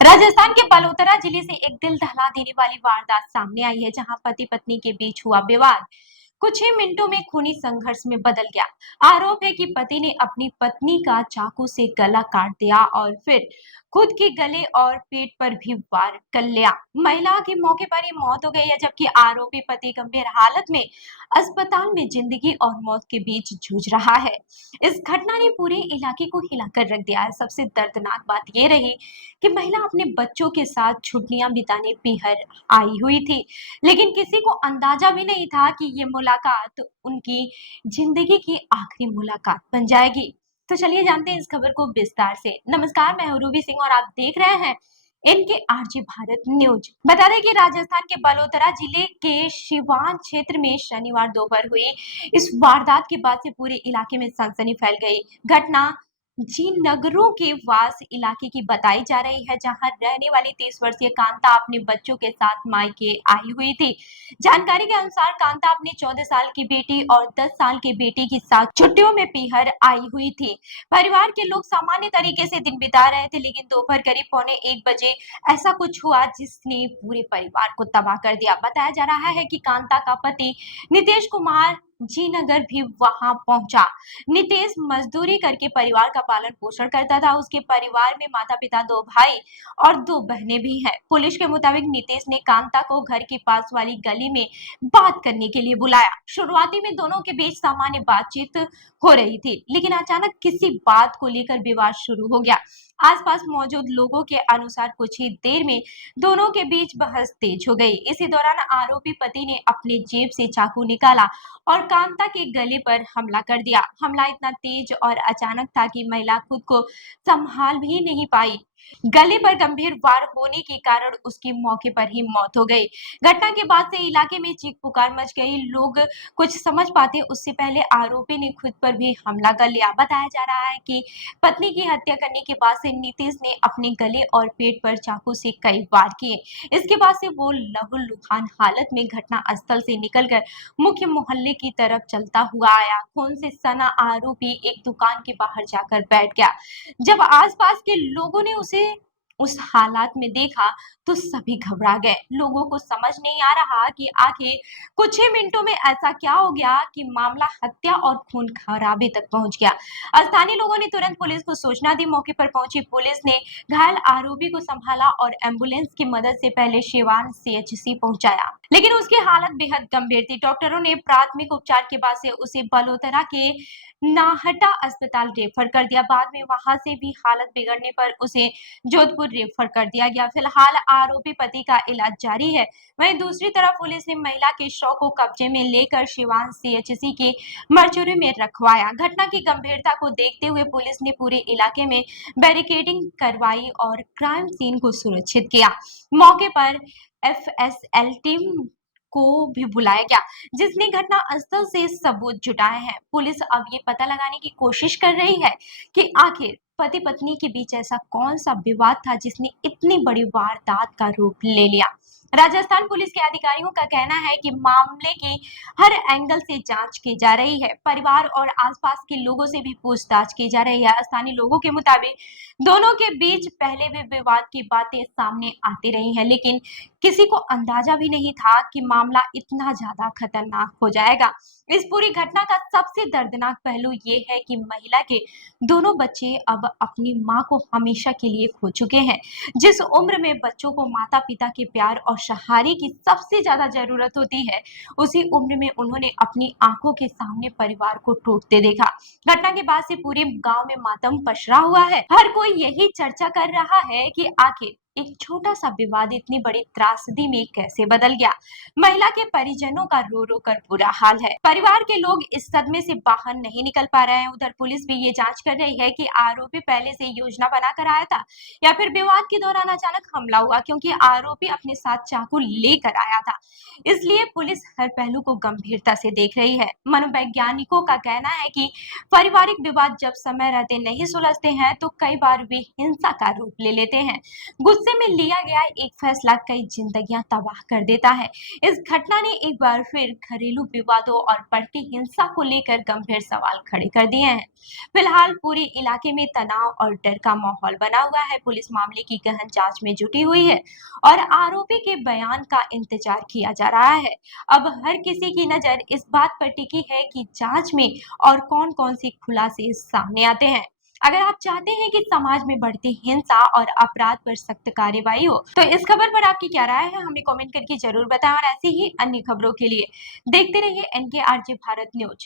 राजस्थान के बलोतरा जिले से एक दिल दहला देने वाली वारदात सामने आई है, जहां पति पत्नी के बीच हुआ विवाद कुछ ही मिनटों में खूनी संघर्ष में बदल गया। आरोप है कि पति ने अपनी पत्नी का चाकू से गला काट दिया और फिर खुद के गले और पेट पर भी वार कर लिया। महिला की मौके पर ही मौत हो गई है, जबकि आरोपी पति गंभीर हालत में अस्पताल में जिंदगी और मौत के बीच जूझ रहा है। इस घटना ने पूरे इलाके को हिलाकर रख दिया है। सबसे दर्दनाक बात ये रही कि महिला अपने बच्चों के साथ छुट्टियां बिताने पीहर आई हुई थी, लेकिन किसी को अंदाजा भी नहीं था कि ये मुलाकात उनकी जिंदगी की आखिरी मुलाकात बन जाएगी। तो चलिए जानते हैं इस खबर को विस्तार से। नमस्कार, मैं हूं रूबी सिंह और आप देख रहे हैं इनके आरजे भारत न्यूज। बता दें कि राजस्थान के बलोतरा जिले के सिवान क्षेत्र में शनिवार दोपहर हुई इस वारदात के बाद से पूरे इलाके में सनसनी फैल गई। घटना जी नगरों के वास इलाके की बताई जा रही है, जहां रहने वाली 30 वर्षीय कांता अपने बच्चों के साथ मायके आई हुई थी। जानकारी के अनुसार कांता अपनी 14 साल की बेटी और 10 साल के बेटे के साथ छुट्टियों में पीहर आई हुई थी। परिवार के लोग सामान्य तरीके से दिन बिता रहे थे, लेकिन दोपहर करीब पौने 1 बजे ऐसा कुछ हुआ जिसने पूरे परिवार को तबाह कर दिया। बताया जा रहा है कि कांता का पति नितेश कुमार जी नगर भी वहां पहुंचा। नितेश मजदूरी करके परिवार का पालन पोषण करता था। उसके परिवार में माता पिता, 2 भाई और 2 बहनें भी हैं। पुलिस के मुताबिक नितेश ने कांता को घर के पास वाली गली में बात करने के लिए बुलाया। शुरुआती में दोनों के बीच सामान्य बातचीत हो रही थी, लेकिन अचानक किसी बात को लेकर विवाद शुरू हो गया। आसपास मौजूद लोगों के अनुसार कुछ ही देर में दोनों के बीच बहस तेज हो गई। इसी दौरान आरोपी पति ने अपने जेब से चाकू निकाला और कांता के गले पर हमला कर दिया। हमला इतना तेज और अचानक था कि महिला खुद को संभाल भी नहीं पाई। गले पर गंभीर वार होने के कारण उसकी मौके पर ही मौत हो गई। घटना के बाद से इलाके में चीख पुकार मच गई। लोग कुछ समझ पाते उससे पहले आरोपी ने खुद पर भी हमला कर लिया। बताया जा रहा है कि पत्नी की हत्या करने के बाद से नीतीश ने अपने गले और पेट पर चाकू से कई वार किए। इसके बाद से वो लहूलुहान हालत में घटना स्थल से निकलकर मुख्य मोहल्ले की तरफ चलता हुआ आया। खून से सना आरोपी एक दुकान के बाहर जाकर बैठ गया। जब आसपास के लोगों ने उसे उस हालात में देखा तो सभी घबरा गए। लोगों को समझ नहीं आ रहा कि आखिर कुछ ही मिनटों में ऐसा क्या हो गया कि मामला हत्या और खून खराबे तक पहुंच गया। स्थानीय लोगों ने तुरंत पुलिस को सूचना दी। मौके पर पहुंची पुलिस ने घायल आरोपी को संभाला और एम्बुलेंस की मदद से पहले सिवान सीएचसी पहुंचाया, लेकिन उसकी हालत बेहद गंभीर थी। डॉक्टरों ने प्राथमिक उपचार के बाद से उसे बलोतरा के नाहटा अस्पताल रेफर कर दिया। बाद में वहां से भी हालत बिगड़ने पर उसे जोधपुर रेफर कर दिया गया। फिलहाल आरोपी पति का इलाज जारी है। वहीं दूसरी तरफ पुलिस ने महिला के शव को कब्जे में लेकर सिवान सीएचसी के मर्चुरी में रखवाया। घटना की गंभीरता को देखते हुए पुलिस ने पूरे इलाके में बैरिकेडिंग करवाई और क्राइम सीन को सुरक्षित किया। मौके पर एफएसएल टीम को भी बुलाया गया, जिसने घटना स्थल से सबूत जुटाए हैं। पुलिस अब ये पता लगाने की कोशिश कर रही है कि आखिर पति पत्नी के बीच ऐसा कौन सा विवाद था जिसने इतनी बड़ी वारदात का रूप ले लिया। राजस्थान पुलिस के अधिकारियों का कहना है कि मामले की हर एंगल से जांच की जा रही है। परिवार और आसपास के लोगों से भी पूछताछ की जा रही है। स्थानीय लोगों के मुताबिक दोनों के बीच पहले भी विवाद की बातें सामने आती रही हैं, लेकिन किसी को अंदाजा भी नहीं था कि मामला इतना ज्यादा खतरनाक हो जाएगा। इस पूरी घटना का सबसे दर्दनाक पहलू ये है कि महिला के दोनों बच्चे अब अपनी मां को हमेशा के लिए खो चुके हैं। जिस उम्र में बच्चों को माता पिता के प्यार और सहारे की सबसे ज्यादा जरूरत होती है, उसी उम्र में उन्होंने अपनी आंखों के सामने परिवार को टूटते देखा। घटना के बाद से पूरे गांव में मातम पसरा हुआ है। हर कोई यही चर्चा कर रहा है कि आखिर एक छोटा सा विवाद इतनी बड़ी त्रासदी में कैसे बदल गया। महिला के परिजनों का रो रो कर बुरा हाल है। परिवार के लोग इस सदमे से बाहर नहीं निकल पा रहे हैं। उधर पुलिस भी ये जांच कर रही है कि आरोपी पहले से योजना बनाकर आया था या फिर विवाद के दौरान अचानक हमला हुआ, क्योंकि आरोपी अपने साथ चाकू लेकर आया था। इसलिए पुलिस हर पहलू को गंभीरता से देख रही है। मनोवैज्ञानिकों का कहना है कि पारिवारिक विवाद जब समय रहते नहीं सुलझते हैं तो कई बार वे हिंसा का रूप ले लेते हैं। गुस्से गुस्से में लिया गया एक फैसला कई जिंदगियां तबाह कर देता है। इस घटना ने एक बार फिर घरेलू विवादों और बढ़ती हिंसा को लेकर गंभीर सवाल खड़े कर दिए हैं। फिलहाल पूरे इलाके में तनाव और डर का माहौल बना हुआ है। पुलिस मामले की गहन जांच में जुटी हुई है और आरोपी के बयान का इंतजार किया जा रहा है। अब हर किसी की नजर इस बात पर टिकी है कि जांच में और कौन-कौन से खुलासे सामने आते हैं। अगर आप चाहते हैं कि समाज में बढ़ती हिंसा और अपराध पर सख्त कार्रवाई हो, तो इस खबर पर आपकी क्या राय है, हमें कमेंट करके जरूर बताएं। और ऐसी ही अन्य खबरों के लिए देखते रहिए NK RJ भारत न्यूज।